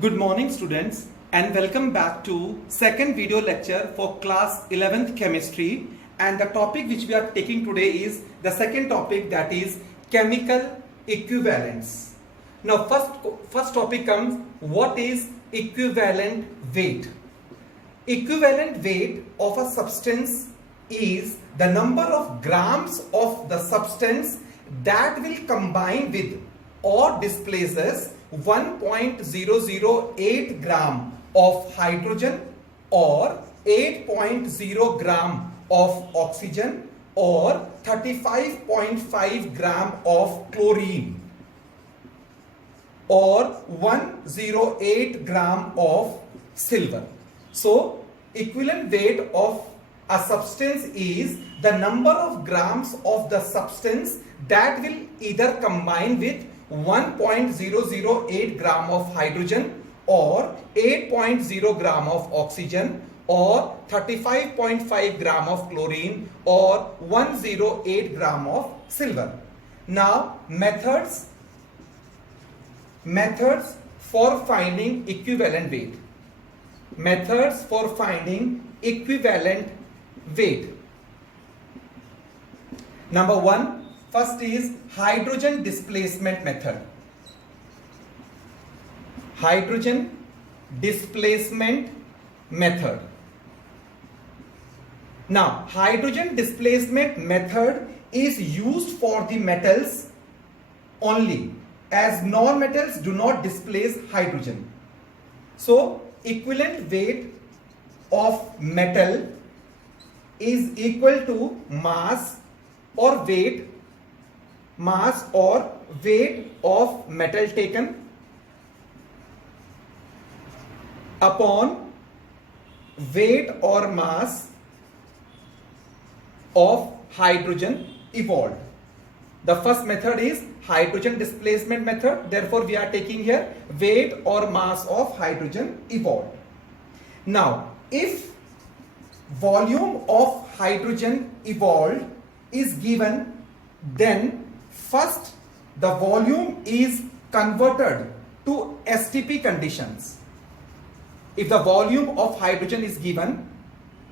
Good morning students and welcome back to second video lecture for class 11th chemistry, and the topic which we are taking today is the second topic, that is chemical equivalence. Now first topic comes, what is equivalent weight? Equivalent weight of a substance is the number of grams of the substance that will combine with or displaces 1.008 gram of hydrogen or 8.0 gram of oxygen or 35.5 gram of chlorine or 108 gram of silver. So equivalent weight of a substance is the number of grams of the substance that will either combine with 1.008 gram of hydrogen or 8.0 gram of oxygen or 35.5 gram of chlorine or 108 gram of silver. Now methods for finding equivalent weight. Methods for finding equivalent weight. Number one, first is hydrogen displacement method. Hydrogen displacement method. Now, hydrogen displacement method is used for the metals only, as non-metals do not displace hydrogen. So, equivalent weight of metal is equal to mass or weight of metal taken upon weight or mass of hydrogen evolved. The first method is hydrogen displacement method. Therefore, we are taking here weight or mass of hydrogen evolved. Now, if volume of hydrogen evolved is given, then first the volume is converted to STP conditions. If the volume of hydrogen is given,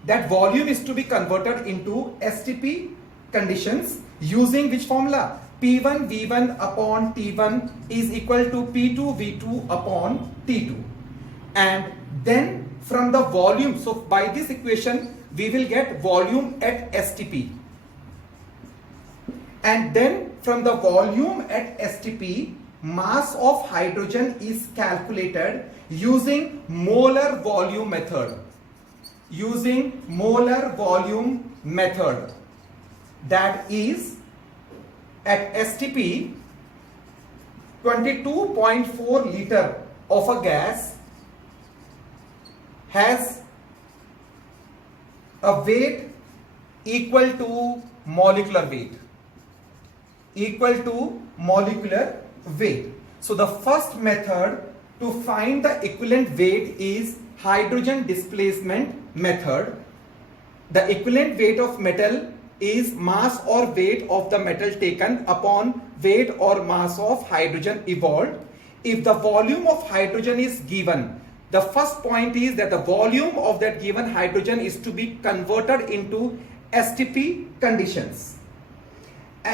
that volume is to be converted into STP conditions using which formula? P1 V1 upon T1 is equal to P2 V2 upon T2. And then from the volume, so by this equation we will get volume at STP. And then from the volume at STP, mass of hydrogen is calculated using molar volume method. Using molar volume method, that is at STP 22.4 liter of a gas has a weight equal to molecular weight. So the first method to find the equivalent weight is hydrogen displacement method. The equivalent weight of metal is mass or weight of the metal taken upon weight or mass of hydrogen evolved. If the volume of hydrogen is given, the first point is that the volume of that given hydrogen is to be converted into STP conditions.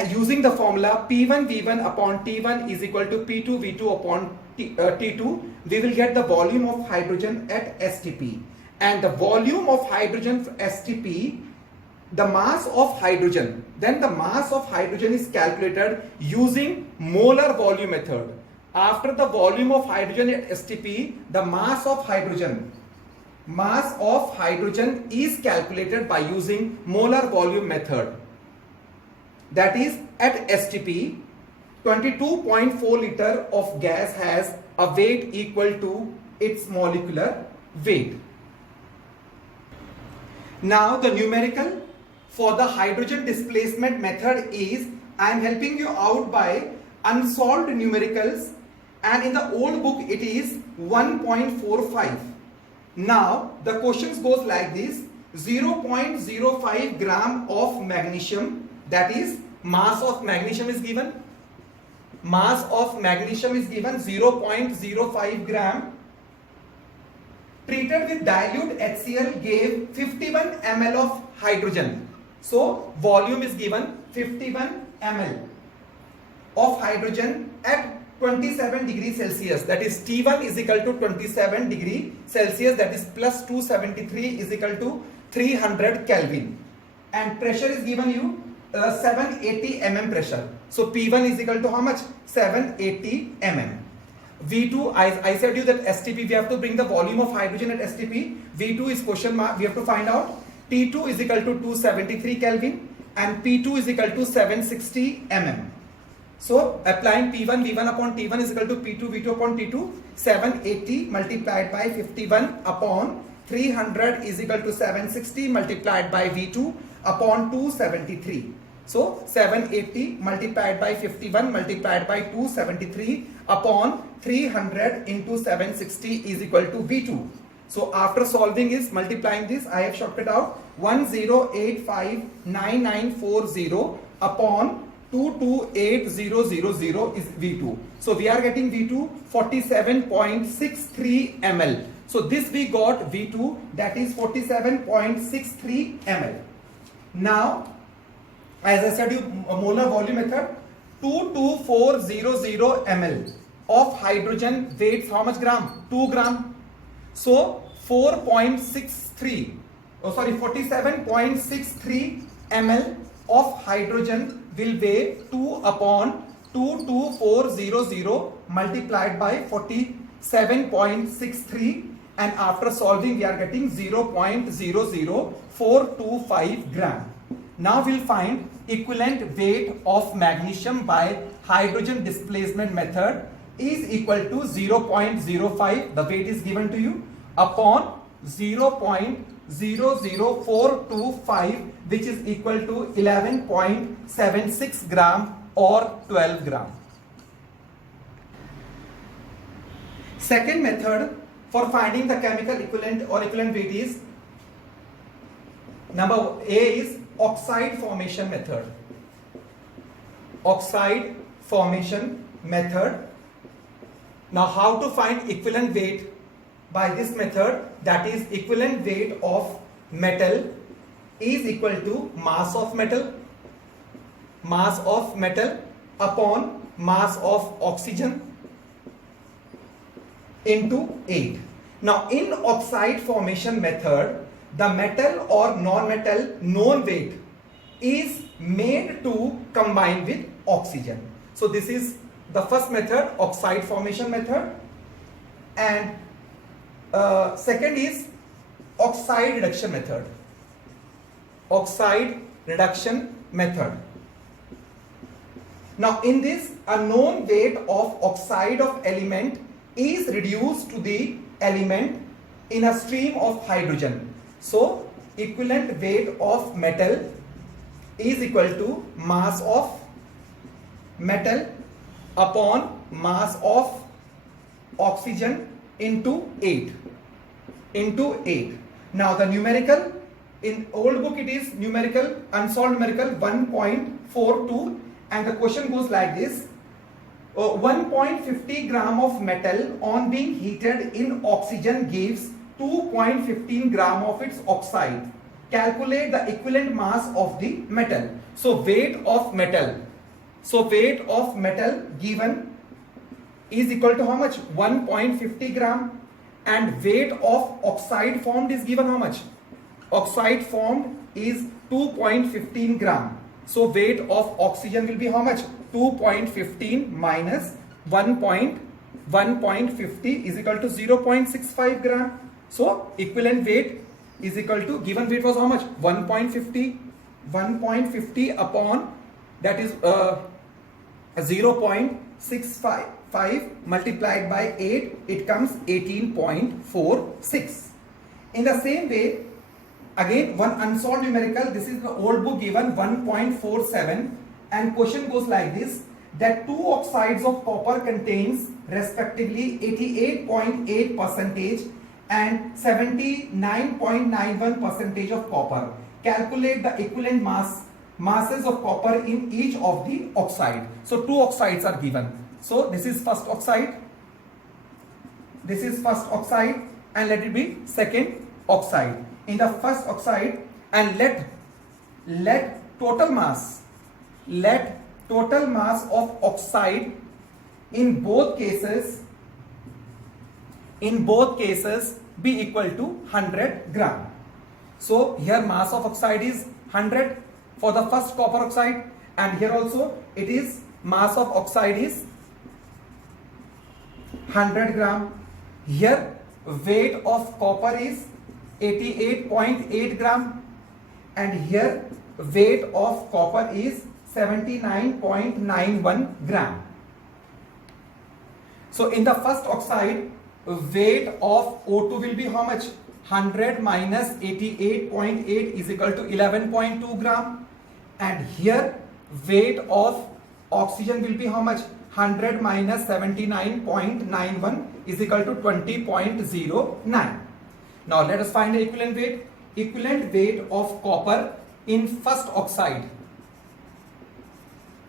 Using the formula P1 V1 upon T1 is equal to P2 V2 upon T2, we will get the volume of hydrogen at STP. And the volume of hydrogen for STP, the mass of hydrogen, then the mass of hydrogen is calculated using molar volume method. After the volume of hydrogen at STP, the mass of hydrogen is calculated by using molar volume method. That is, at STP, 22.4 liter of gas has a weight equal to its molecular weight. Now the numerical for the hydrogen displacement method is, I am helping you out by unsolved numericals, and in the old book it is 1.45. Now the questions goes like this: 0.05 gram of magnesium, that is mass of magnesium is given, mass of magnesium is given 0.05 gram, treated with dilute HCl gave 51 ml of hydrogen. So volume is given 51 ml of hydrogen at 27 degrees Celsius, that is T1 is equal to 27 degree Celsius, that is plus 273 is equal to 300 Kelvin, and pressure is given you 780 mm pressure. So P1 is equal to how much? 780 mm. V2, I said you that STP, we have to bring the volume of hydrogen at STP. V2 is question mark, we have to find out. T2 is equal to 273 Kelvin and P2 is equal to 760 mm. So applying P1, V1 upon T1 is equal to P2, V2 upon T2. 780 multiplied by 51 upon 300 is equal to 760 multiplied by V2 upon 273. So 780 multiplied by 51 multiplied by 273 upon 300 into 760 is equal to V2. So after solving is multiplying this, I have shorted out 10859940 upon 228000 is V2. So we are getting V2 47.63 ml. So this we got V2, that is 47.63 ml. Now, as I said you, molar volume method, 22400 ml of hydrogen weighs how much gram? 2 gram. So 47.63 ml of hydrogen will weigh 2 upon 22400 multiplied by 47.63, and after solving we are getting 0.00425 gram. Now we'll find equivalent weight of magnesium by hydrogen displacement method is equal to 0.05, the weight is given to you, upon 0.00425, which is equal to 11.76 gram or 12 gram. Second method for finding the chemical equivalent or equivalent weight is, number A is oxide formation method. Oxide formation method. Now how to find equivalent weight by this method, that is equivalent weight of metal is equal to mass of metal upon mass of oxygen into 8. Now in oxide formation method, the metal or non-metal known weight is made to combine with oxygen. So this is the first method, oxide formation method, and second is oxide reduction method. Oxide reduction method. Now in this, a known weight of oxide of element is reduced to the element in a stream of hydrogen. So equivalent weight of metal is equal to mass of metal upon mass of oxygen into 8. Now the numerical, in old book it is numerical, unsolved numerical 1.42, and the question goes like this: 1.50 gram of metal on being heated in oxygen gives 2.15 gram of its oxide. Calculate the equivalent mass of the metal. So weight of metal. So weight of metal given is equal to how much? 1.50 gram. And weight of oxide formed is given how much? Oxide formed is 2.15 gram. So weight of oxygen will be how much? 2.15 minus 1.50 is equal to 0.65 gram. So equivalent weight is equal to, given weight was how much? 1.50. 1.50 upon, that is 0.65 multiplied by 8, it comes 18.46. In the same way, again one unsolved numerical, this is the old book given 1.47, and question goes like this: that two oxides of copper contains respectively 88.8% and 79.91% of copper. Calculate the equivalent masses of copper in each of the oxide. So two oxides are given. So this is first oxide, and let it be second oxide. In the first oxide, and let total mass of oxide in both cases be equal to 100 gram. So here mass of oxide is 100 for the first copper oxide, and here also it is mass of oxide is 100 gram. Here weight of copper is 88.8 gram, and here weight of copper is 79.91 gram. So in the first oxide, weight of O2 will be how much? 100 minus 88.8 is equal to 11.2 gram, and here weight of oxygen will be how much? 100 minus 79.91 is equal to 20.09. Now let us find the equivalent weight. Equivalent weight of copper in first oxide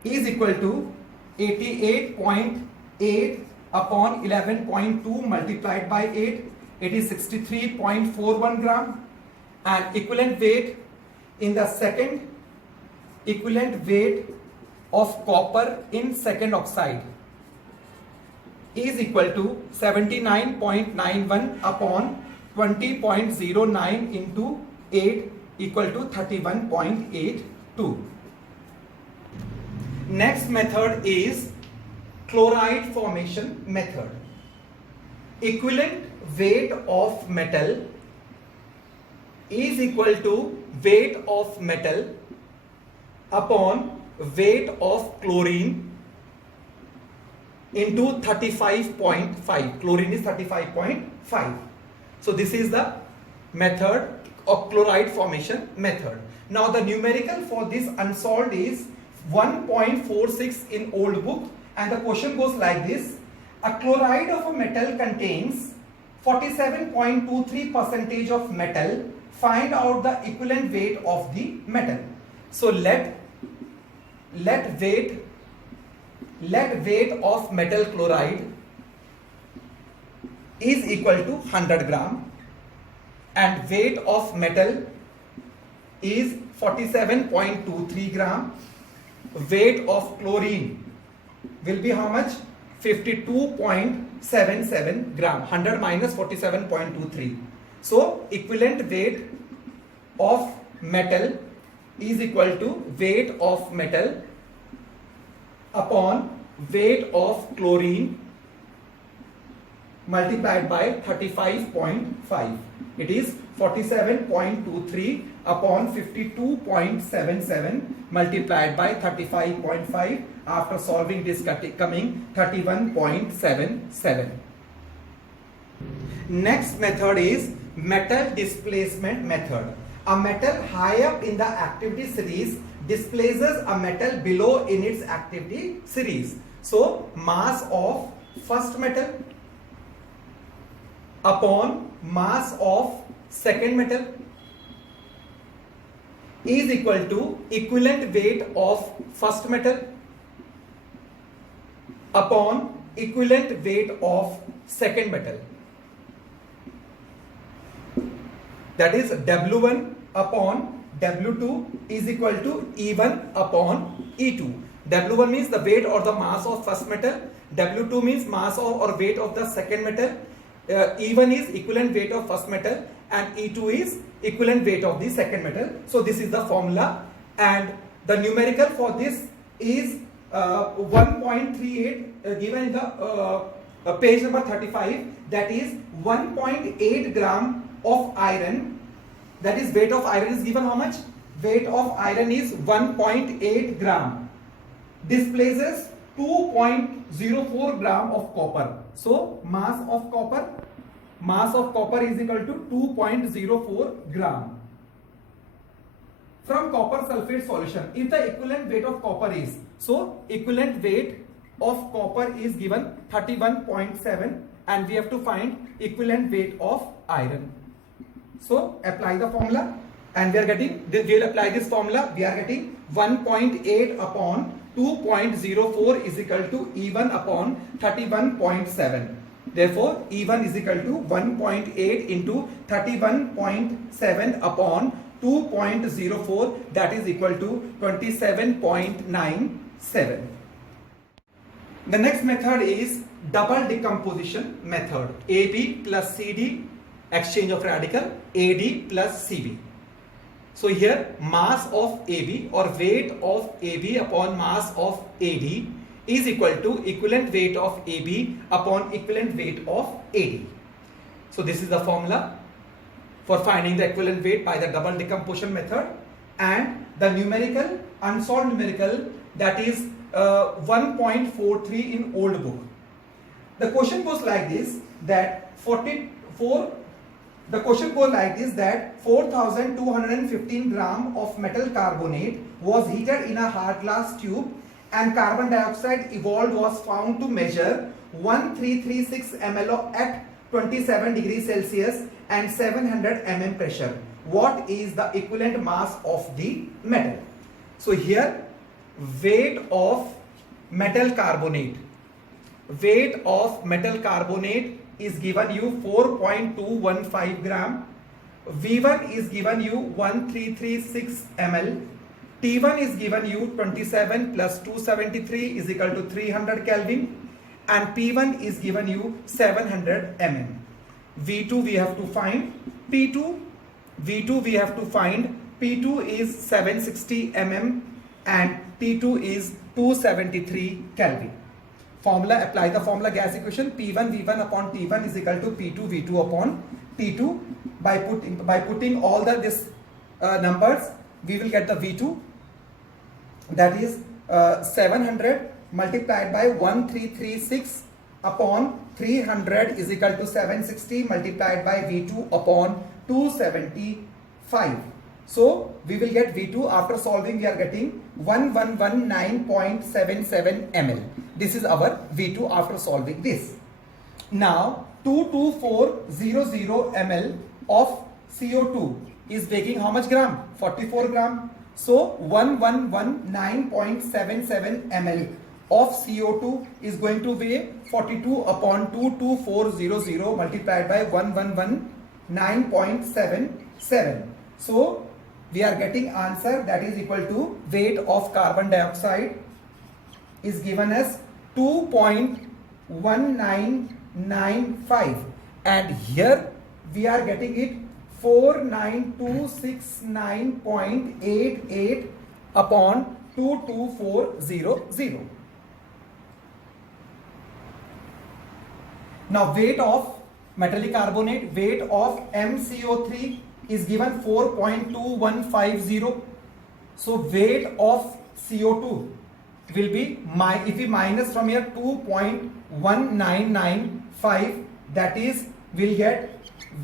is equal to 88.8 upon 11.2 multiplied by 8. It is 63.41 gram. And equivalent weight in the second, equivalent weight of copper in second oxide is equal to 79.91 upon 20.09 into 8 equal to 31.82. Next method is chloride formation method. Equivalent weight of metal is equal to weight of metal upon weight of chlorine into 35.5. Chlorine is 35.5. So this is the method of chloride formation method. Now the numerical for this unsolved is 1.46 in old book, and the question goes like this: a chloride of a metal contains 47.23% of metal. Find out the equivalent weight of the metal. So let weight of metal chloride is equal to 100 gram, and weight of metal is 47.23 gram. Weight of chlorine will be how much? 52.77 gram. 100 minus 47.23. So equivalent weight of metal is equal to weight of metal upon weight of chlorine multiplied by 35.5. It is 47.23 upon 52.77 multiplied by 35.5. After solving this coming 31.77. Next method is metal displacement method. A metal high up in the activity series displaces a metal below in its activity series. So mass of first metal upon mass of second metal is equal to equivalent weight of first metal upon equivalent weight of second metal. That is W1 upon W2 is equal to E1 upon E2. W1 means the weight or the mass of first metal. W2 means mass of or weight of the second metal. E1 is equivalent weight of first metal, and E2 is equivalent weight of the second metal. So this is the formula, and the numerical for this is 1.38 given in the page number 35. That is 1.8 gram of iron. That is weight of iron is given how much? Weight of iron is 1.8 gram. Displaces 2.04 gram of copper. So mass of copper is equal to 2.04 gram. From copper sulfate solution, if the equivalent weight of copper is, so equivalent weight of copper is given 31.7, and we have to find equivalent weight of iron. So apply the formula, and we will apply this formula. We are getting 1.8 upon 2.04 is equal to E1 upon 31.7. Therefore, E1 is equal to 1.8 into 31.7 upon 2.04, that is equal to 27.97. The next method is double decomposition method. AB plus CD, exchange of radical, AD plus CB. So here mass of AB or weight of AB upon mass of AD is equal to equivalent weight of AB upon equivalent weight of AD. So this is the formula for finding the equivalent weight by the double decomposition method, and the numerical, unsolved numerical, that is 1.43 in old book. The question goes like this, that 4,215 gram of metal carbonate was heated in a hard glass tube and carbon dioxide evolved was found to measure 1336 ml at 27 degrees Celsius and 700 mm pressure. What is the equivalent mass of the metal? So here weight of metal carbonate is given you 4.215 gram. V1 is given you 1336 ml. T1 is given you 27 plus 273 is equal to 300 Kelvin, and P1 is given you 700 mm. V2 we have to find. V2 we have to find. P2 is 760 mm and T2 is 273 Kelvin. Formula, apply the formula gas equation. P1 V1 upon T1 is equal to P2 V2 upon T2. By putting all this numbers, we will get the V2, that is 700 multiplied by 1336 upon 300 is equal to 760 multiplied by V2 upon 275. So we will get V2. After solving, we are getting 1119.77 ml. This is our V2 after solving this. Now 22400 ml of CO2 is weighing how much gram? 44 gram. So 1119.77 ml of CO2 is going to weigh 42 upon 22400 multiplied by 1119.77. So we are getting answer, that is equal to weight of carbon dioxide is given as 2.1995, and here we are getting it 49269.88 upon 22400. Now weight of metallic carbonate, weight of MCO3 is given 4.2150. So weight of CO2 will be, if we minus from here 2.1995, that is we'll get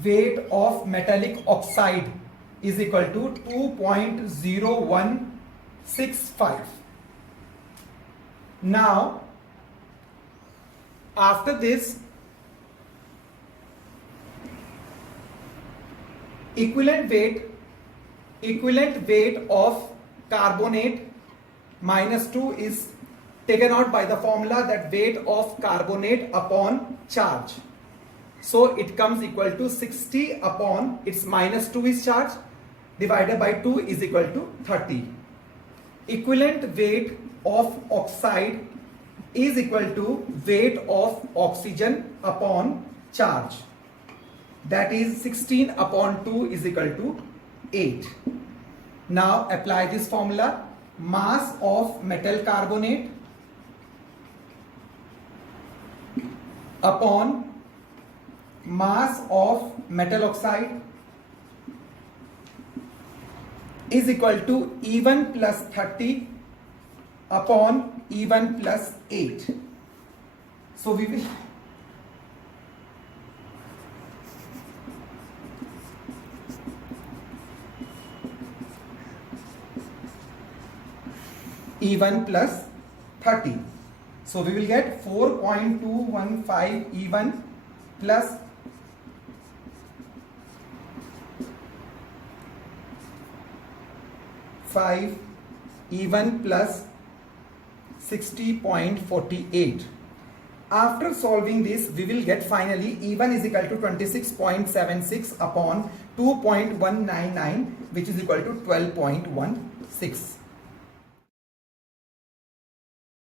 weight of metallic oxide is equal to 2.0165. Now after this, equivalent weight of carbonate minus 2 is taken out by the formula, that weight of carbonate upon charge. So it comes equal to 60 upon its minus 2 is charge divided by 2 is equal to 30. Equivalent weight of oxide is equal to weight of oxygen upon charge, that is 16 upon 2 is equal to 8. Now apply this formula. Mass of metal carbonate upon mass of metal oxide is equal to E1 plus 30 upon E1 plus 8. So we will E1 plus 30. So we will get 4.215 E1 plus 5 E1 plus 60.48. After solving this, we will get finally E1 is equal to 26.76 upon 2.199, which is equal to 12.16.